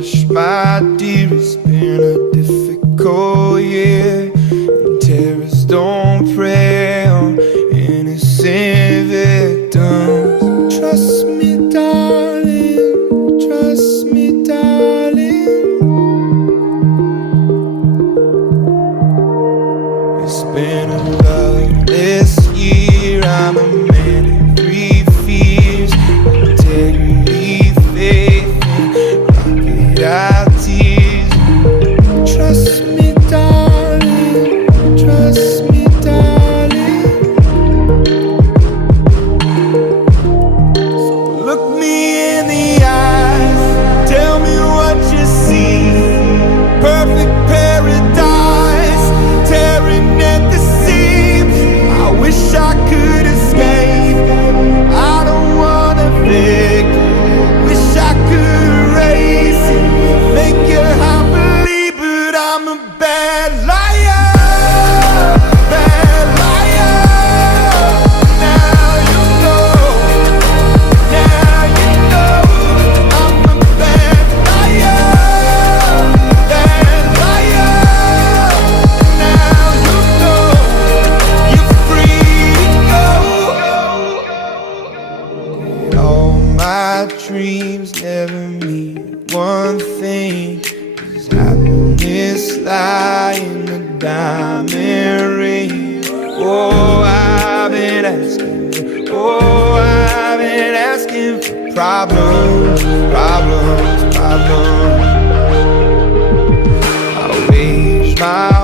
Hush, my dear, it's been a difficult year, and terrorists don't prey on innocent victims. Trust me, darling, trust me, darling. It's been a loveless year. I'm a man in three fears: integrity, faith, and rocket tears. Trust me, darling, trust me, darling. So look me in the eyes, tell me what you see. Perfect paradise, tearing at the seams. I wish I could escape. I don't wanna fake. Wish I could erase it, make your heart believe, but I'm a bad liar, bad liar. Now you know, now you know, I'm a bad liar, bad liar. Now you know, you're free to go. All my dreams never mean one thing: is happiness lie in the diamond ring? Oh, I've been asking, oh, I've been asking for problems, problems, problems. I wage my